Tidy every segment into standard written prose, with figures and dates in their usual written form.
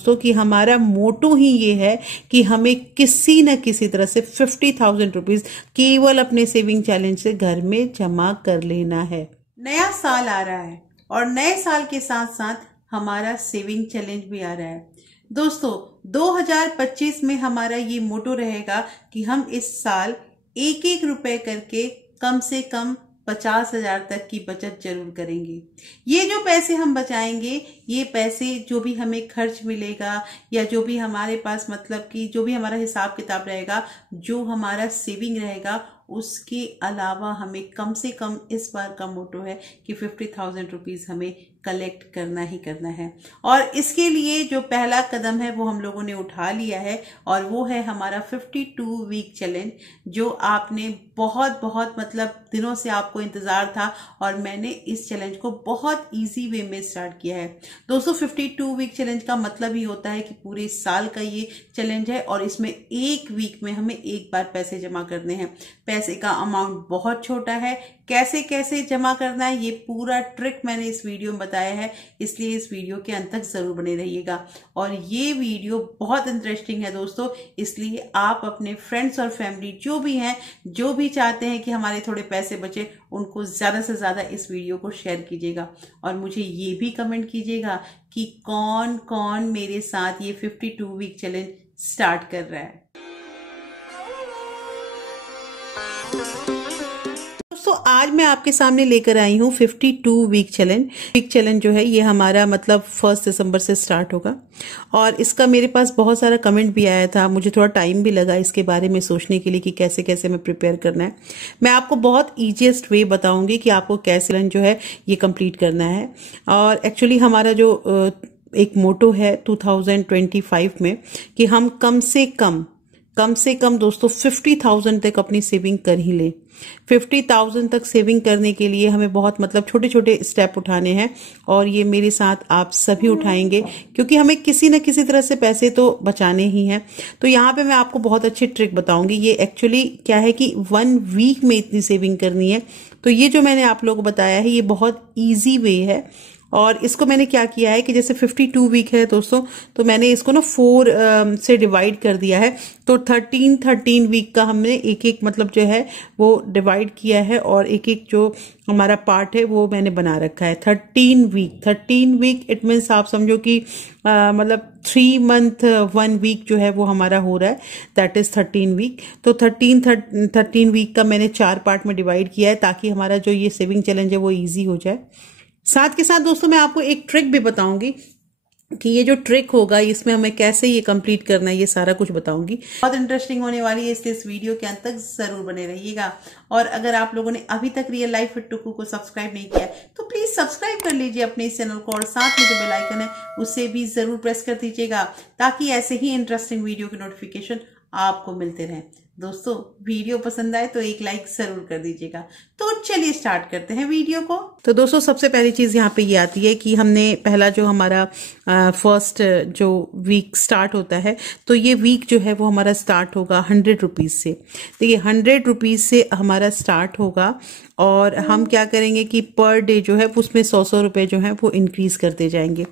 दोस्तों कि हमारा मोटो ही ये है कि हमें किसी न किसी तरह से 50,000 रुपीज केवल अपने सेविंग चैलेंज से घर में जमा कर लेना है। नया साल आ रहा है और नए साल के साथ साथ हमारा सेविंग चैलेंज भी आ रहा है। दोस्तों 2025 में हमारा ये मोटो रहेगा कि हम इस साल एक एक रुपए करके कम से कम 50,000 तक की बचत जरूर करेंगे। ये जो पैसे हम बचाएंगे, ये पैसे जो भी हमें खर्च मिलेगा या जो भी हमारे पास मतलब कि जो भी हमारा हिसाब किताब रहेगा, जो हमारा सेविंग रहेगा, उसके अलावा हमें कम से कम इस बार का मोटो है कि 50,000 रुपीज हमें कलेक्ट करना ही करना है। और इसके लिए जो पहला कदम है वो हम लोगों ने उठा लिया है और वो है हमारा 52 वीक चैलेंज, जो आपने बहुत मतलब दिनों से आपको इंतजार था और मैंने इस चैलेंज को बहुत इजी वे में स्टार्ट किया है। दोस्तों 52 वीक चैलेंज का मतलब ही होता है कि पूरे साल का ये चैलेंज है और इसमें एक वीक में हमें एक बार पैसे जमा करने हैं। पैसे का अमाउंट बहुत छोटा है। कैसे कैसे जमा करना है ये पूरा ट्रिक मैंने इस वीडियो में बताया है, इसलिए इस वीडियो के अंत तक जरूर बने रहिएगा। और ये वीडियो बहुत इंटरेस्टिंग है दोस्तों, इसलिए आप अपने फ्रेंड्स और फैमिली जो भी हैं, जो भी चाहते हैं कि हमारे थोड़े पैसे बचे, उनको ज्यादा से ज्यादा इस वीडियो को शेयर कीजिएगा। और मुझे ये भी कमेंट कीजिएगा कि कौन कौन मेरे साथ ये 52 वीक चैलेंज स्टार्ट कर रहा है। दोस्तों आज मैं आपके सामने लेकर आई हूँ 52 वीक चैलेंज। वीक चैलेंज जो है ये हमारा मतलब 1 दिसंबर से स्टार्ट होगा और इसका मेरे पास बहुत सारा कमेंट भी आया था। मुझे थोड़ा टाइम भी लगा इसके बारे में सोचने के लिए कि कैसे कैसे मैं प्रिपेयर करना है। मैं आपको बहुत ईजीएस्ट वे बताऊंगी कि आपको कैसे चैलेंज जो है ये कंप्लीट करना है। और एक्चुअली हमारा जो एक मोटो है 2025 में कि हम कम से कम दोस्तों 50,000 तक अपनी सेविंग कर ही लें। 50,000 तक सेविंग करने के लिए हमें बहुत मतलब छोटे छोटे स्टेप उठाने हैं और ये मेरे साथ आप सभी उठाएंगे, क्योंकि हमें किसी न किसी तरह से पैसे तो बचाने ही हैं। तो यहाँ पे मैं आपको बहुत अच्छी ट्रिक बताऊंगी। ये एक्चुअली क्या है कि 1 वीक में इतनी सेविंग करनी है। तो ये जो मैंने आप लोगों को बताया है ये बहुत ईजी वे है। और इसको मैंने क्या किया है कि जैसे 52 वीक है दोस्तों, तो मैंने इसको ना 4 से डिवाइड कर दिया है। तो 13 वीक का हमने एक एक मतलब जो है वो डिवाइड किया है और एक एक जो हमारा पार्ट है वो मैंने बना रखा है। 13 वीक इट मीन्स आप समझो कि मतलब 3 मंथ 1 वीक जो है वो हमारा हो रहा है, दैट इज 13 वीक। तो 13 वीक का मैंने 4 पार्ट में डिवाइड किया है ताकि हमारा जो ये सेविंग चैलेंज है वो ईजी हो जाए। साथ के साथ दोस्तों मैं आपको एक ट्रिक भी बताऊंगी कि ये जो ट्रिक होगा इसमें हमें कैसे ये कंप्लीट करना है, ये सारा कुछ बताऊंगी। बहुत इंटरेस्टिंग होने वाली है, इसलिए इस वीडियो के अंत तक जरूर बने रहिएगा। और अगर आप लोगों ने अभी तक रियल लाइफ विद टुकू को सब्सक्राइब नहीं किया तो प्लीज सब्सक्राइब कर लीजिए अपने इस चैनल को और साथ में जो बेल आइकन है उसे भी जरूर प्रेस कर दीजिएगा ताकि ऐसे ही इंटरेस्टिंग वीडियो के नोटिफिकेशन आपको मिलते रहें। दोस्तों वीडियो पसंद आए तो एक लाइक जरूर कर दीजिएगा। तो चलिए स्टार्ट करते हैं वीडियो को। तो दोस्तों सबसे पहली चीज यहाँ पे ये आती है कि हमने पहला जो हमारा फर्स्ट जो वीक स्टार्ट होता है, तो ये वीक जो है वो हमारा स्टार्ट होगा 100 रुपीज से। देखिए 100 रुपीज से हमारा स्टार्ट होगा और हम क्या करेंगे कि पर डे जो है उसमें 100 रुपए जो है वो इंक्रीज करते जाएंगे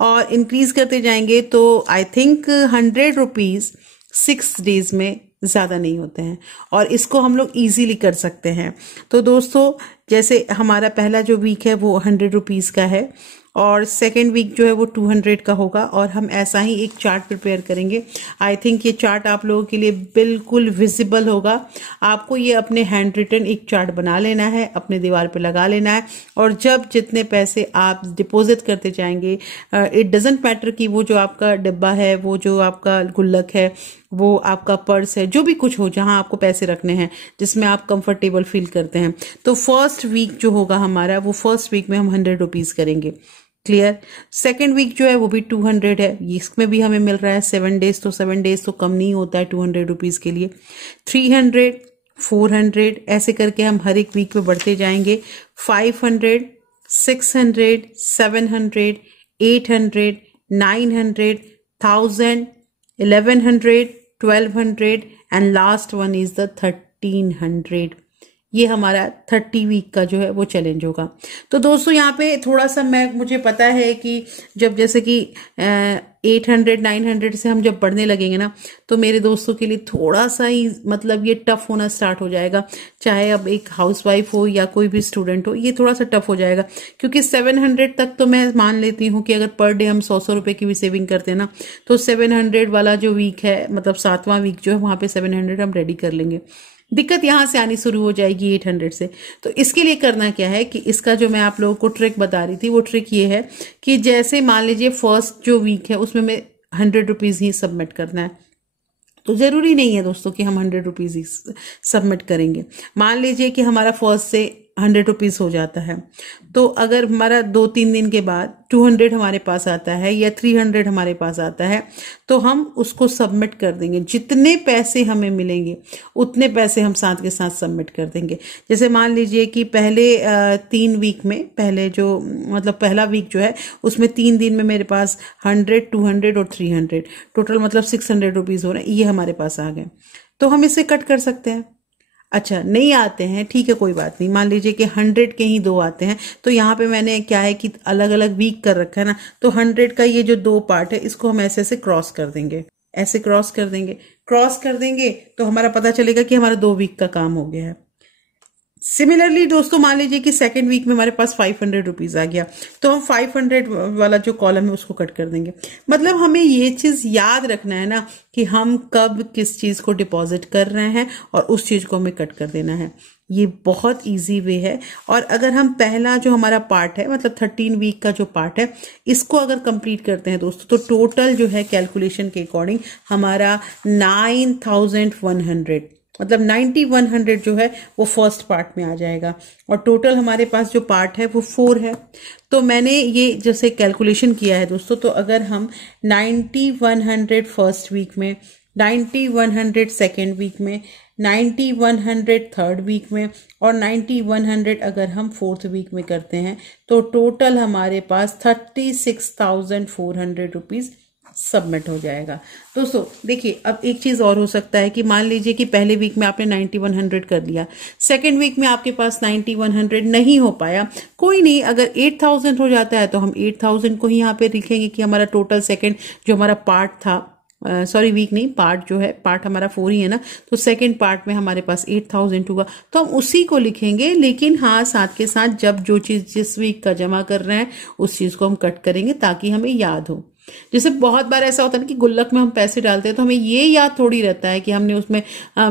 और इंक्रीज करते जाएंगे। तो आई थिंक 100 रुपीज 6 डेज में ज्यादा नहीं होते हैं और इसको हम लोग इजीली कर सकते हैं। तो दोस्तों जैसे हमारा पहला जो वीक है वो 100 रुपीज का है और सेकेंड वीक जो है वो 200 का होगा और हम ऐसा ही एक चार्ट प्रिपेयर करेंगे। आई थिंक ये चार्ट आप लोगों के लिए बिल्कुल विजिबल होगा। आपको ये अपने हैंड रिटन एक चार्ट बना लेना है, अपने दीवार पे लगा लेना है और जब जितने पैसे आप डिपॉजिट करते जाएंगे, इट डजेंट मैटर कि वो जो आपका डिब्बा है, वो जो आपका गुल्लक है, वो आपका पर्स है, जो भी कुछ हो जहां आपको पैसे रखने हैं जिसमें आप कंफर्टेबल फील करते हैं। तो फर्स्ट वीक जो होगा हमारा वो फर्स्ट वीक में हम 100 रुपीज करेंगे। क्लियर। सेकेंड वीक जो है वो भी 200 है, इसमें भी हमें मिल रहा है 7 डेज, तो 7 डेज तो कम नहीं होता है 200 रुपीज के लिए। 300, 400 ऐसे करके हम हर एक वीक में बढ़ते जाएंगे। 500, 600, 700, 800, 900, 1000, 1100, 1200 and last one is the 1300। ये हमारा 30 वीक का जो है वो चैलेंज होगा। तो दोस्तों यहाँ पे थोड़ा सा मुझे पता है कि जब जैसे कि 800 900 से हम जब बढ़ने लगेंगे ना, तो मेरे दोस्तों के लिए थोड़ा सा ही मतलब ये टफ होना स्टार्ट हो जाएगा। चाहे अब एक हाउसवाइफ हो या कोई भी स्टूडेंट हो, ये थोड़ा सा टफ हो जाएगा, क्योंकि 700 तक तो मैं मान लेती हूँ कि अगर पर डे हम 100 रुपए की भी सेविंग करते हैं ना, तो 700 वाला जो वीक है, मतलब 7वां वीक जो है, वहां पे 700 हम रेडी कर लेंगे। दिक्कत यहां से आनी शुरू हो जाएगी 800 से। तो इसके लिए करना क्या है कि इसका जो मैं आप लोगों को ट्रिक बता रही थी, वो ट्रिक ये है कि जैसे मान लीजिए फर्स्ट जो वीक है उसमें मैं 100 रुपीज ही सबमिट करना है। तो जरूरी नहीं है दोस्तों कि हम 100 रुपीज ही सबमिट करेंगे। मान लीजिए कि हमारा फर्स्ट से 100 रुपीज हो जाता है, तो अगर हमारा 2-3 दिन के बाद 200 हमारे पास आता है या 300 हमारे पास आता है, तो हम उसको सबमिट कर देंगे। जितने पैसे हमें मिलेंगे उतने पैसे हम साथ के साथ सबमिट कर देंगे। जैसे मान लीजिए कि पहले 3 वीक में, पहले जो मतलब पहला वीक जो है उसमें 3 दिन में मेरे पास 100, 200 और 300, टोटल मतलब 600 रुपीज हो रहे हैं, ये हमारे पास आ गए। तो हम इसे कट कर सकते हैं। अच्छा, नहीं आते हैं, ठीक है, कोई बात नहीं। मान लीजिए कि 100 के ही 2 आते हैं, तो यहाँ पे मैंने क्या है कि अलग अलग वीक कर रखा है ना, तो 100 का ये जो 2 पार्ट है, इसको हम ऐसे ऐसे क्रॉस कर देंगे, ऐसे क्रॉस कर देंगे, क्रॉस कर देंगे, तो हमारा पता चलेगा कि हमारा 2 वीक का काम हो गया है। सिमिलरली दोस्तों, मान लीजिए कि सेकेंड वीक में हमारे पास 500 रुपीज आ गया, तो हम 500 वाला जो कॉलम है उसको कट कर देंगे। मतलब हमें ये चीज याद रखना है ना कि हम कब किस चीज को डिपॉजिट कर रहे हैं और उस चीज को हमें कट कर देना है। ये बहुत इजी वे है। और अगर हम पहला जो हमारा पार्ट है, मतलब 13 वीक का जो पार्ट है, इसको अगर कंप्लीट करते हैं दोस्तों, तो टोटल जो है कैलकुलेशन के अकॉर्डिंग हमारा 9100, मतलब 9100 जो है वो फर्स्ट पार्ट में आ जाएगा। और टोटल हमारे पास जो पार्ट है वो 4 है। तो मैंने ये जैसे कैलकुलेशन किया है दोस्तों, तो अगर हम 9100 फर्स्ट वीक में, 9100 सेकेंड वीक में, 9100 थर्ड वीक में और 9100 अगर हम फोर्थ वीक में करते हैं, तो टोटल हमारे पास 36,400 रुपीज सबमिट हो जाएगा। दोस्तों देखिए, अब एक चीज और हो सकता है कि मान लीजिए कि पहले वीक में आपने 9100 कर लिया, सेकेंड वीक में आपके पास 9100 नहीं हो पाया, कोई नहीं, अगर 8000 हो जाता है तो हम 8000 को ही यहाँ पे लिखेंगे कि हमारा टोटल सेकेंड जो हमारा पार्ट था, सॉरी वीक नहीं, पार्ट जो है, पार्ट हमारा 4 ही है ना, तो सेकेंड पार्ट में हमारे पास 8000 होगा, तो हम उसी को लिखेंगे। लेकिन हाँ, साथ के साथ जब जो चीज जिस वीक का जमा कर रहे हैं उस चीज को हम कट करेंगे, ताकि हमें याद हो। जैसे बहुत बार ऐसा होता है ना कि गुल्लक में हम पैसे डालते हैं, तो हमें ये याद थोड़ी रहता है कि हमने उसमें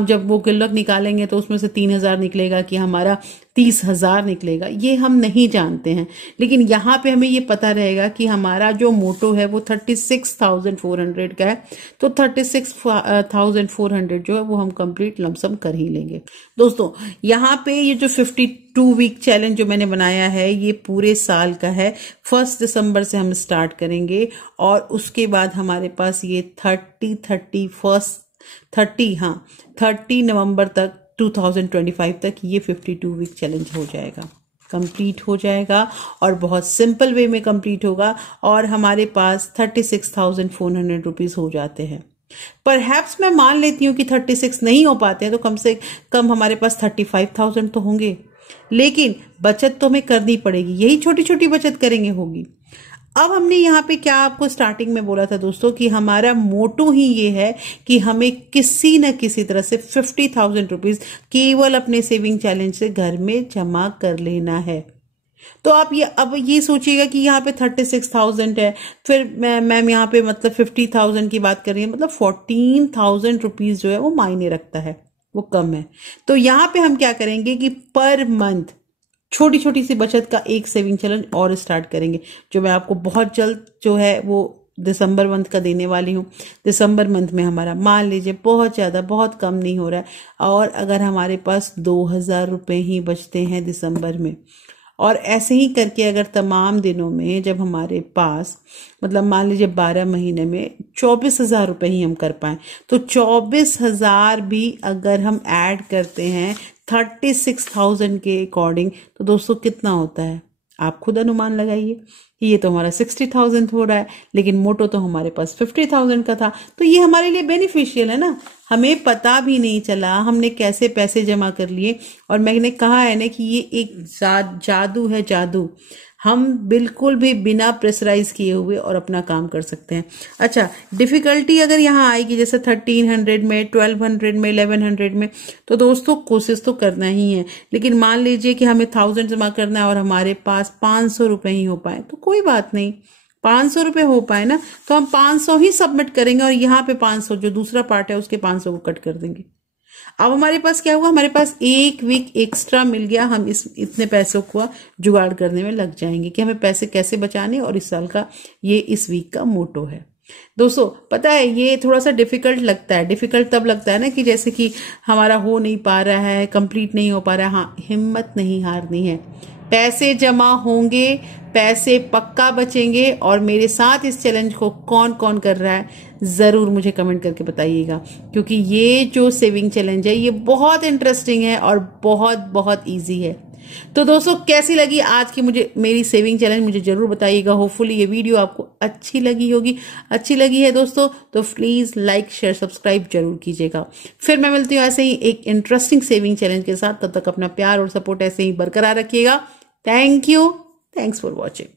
जब वो गुल्लक निकालेंगे तो उसमें से 3000 निकलेगा कि हमारा 30,000 निकलेगा, ये हम नहीं जानते हैं। लेकिन यहाँ पे हमें ये पता रहेगा कि हमारा जो मोटो है वो 36,400 का है, तो 36,400 जो है वो हम कंप्लीट लमसम कर ही लेंगे। दोस्तों यहाँ पे ये जो 52 वीक चैलेंज जो मैंने बनाया है, ये पूरे साल का है। 1 दिसंबर से हम स्टार्ट करेंगे और उसके बाद हमारे पास ये 30 नवंबर तक 2025 तक ये 52 वीक चैलेंज हो जाएगा, कंप्लीट हो जाएगा, और बहुत सिंपल वे में कंप्लीट होगा, और हमारे पास 36,400 रुपीज हो जाते हैं। परहैप्स मैं मान लेती हूँ कि 36 नहीं हो पाते हैं, तो कम से कम हमारे पास 35,000 तो होंगे। लेकिन बचत तो हमें करनी पड़ेगी, यही छोटी छोटी बचत करेंगे होगी। अब हमने यहाँ पे क्या आपको स्टार्टिंग में बोला था दोस्तों कि हमारा मोटो ही ये है कि हमें किसी न किसी तरह से 50,000 रुपीज केवल अपने सेविंग चैलेंज से घर में जमा कर लेना है। तो आप ये अब ये सोचिएगा कि यहाँ पे 36,000 है, फिर मैम यहाँ पे मतलब 50,000 की बात कर रही है, मतलब 14,000 रुपीज जो है वो मायने रखता है, वो कम है। तो यहाँ पे हम क्या करेंगे कि पर मंथ छोटी छोटी सी बचत का एक सेविंग चैलेंज और स्टार्ट करेंगे, जो मैं आपको बहुत जल्द जो है वो दिसंबर मंथ का देने वाली हूँ। दिसंबर मंथ में हमारा मान लीजिए बहुत ज्यादा, बहुत कम नहीं हो रहा है, और अगर हमारे पास 2,000 रुपए ही बचते हैं दिसंबर में, और ऐसे ही करके अगर तमाम दिनों में जब हमारे पास मतलब मान लीजिए 12 महीने में 24,000 रुपए ही हम कर पाए, तो 24,000 भी अगर हम ऐड करते हैं 36,000 के अकॉर्डिंग, तो दोस्तों कितना होता है? आप खुद अनुमान लगाइए। ये तो हमारा 60,000 हो रहा है, लेकिन मोटो तो हमारे पास 50,000 का था। तो ये हमारे लिए बेनिफिशियल है ना, हमें पता भी नहीं चला हमने कैसे पैसे जमा कर लिए। और मैंने कहा है ना कि ये एक जादू है, जादू। हम बिल्कुल भी बिना प्रेशराइज किए हुए और अपना काम कर सकते हैं। अच्छा, डिफिकल्टी अगर यहाँ आएगी जैसे 1300 में, 1200 में, 1100 में, तो दोस्तों कोशिश तो करना ही है। लेकिन मान लीजिए कि हमें 1000 जमा करना है और हमारे पास 500 रुपए ही हो पाए, तो कोई बात नहीं। 500 रुपए हो पाए ना, तो हम 500 ही सबमिट करेंगे और यहाँ पे 500 जो दूसरा पार्ट है उसके 500 को कट कर देंगे। अब हमारे पास क्या हुआ, हमारे पास एक वीक एक्स्ट्रा मिल गया। हम इतने पैसों को जुगाड़ करने में लग जाएंगे कि हमें पैसे कैसे बचाने, और इस साल का ये इस वीक का मोटो है। दोस्तों पता है ये थोड़ा सा डिफिकल्ट लगता है। डिफिकल्ट तब लगता है ना कि जैसे कि हमारा हो नहीं पा रहा है, कंप्लीट नहीं हो पा रहा है। हाँ, हिम्मत नहीं हारनी है, पैसे जमा होंगे, पैसे पक्का बचेंगे। और मेरे साथ इस चैलेंज को कौन कौन कर रहा है जरूर मुझे कमेंट करके बताइएगा, क्योंकि ये जो सेविंग चैलेंज है ये बहुत इंटरेस्टिंग है और बहुत बहुत इजी है। तो दोस्तों कैसी लगी आज की मेरी सेविंग चैलेंज, मुझे जरूर बताइएगा। होपफुली ये वीडियो आपको अच्छी लगी होगी। अच्छी लगी है दोस्तों तो प्लीज लाइक शेयर सब्सक्राइब जरूर कीजिएगा। फिर मैं मिलती हूँ ऐसे ही एक इंटरेस्टिंग सेविंग चैलेंज के साथ। तब तक अपना प्यार और सपोर्ट ऐसे ही बरकरार रखिएगा। Thank you, thanks for watching.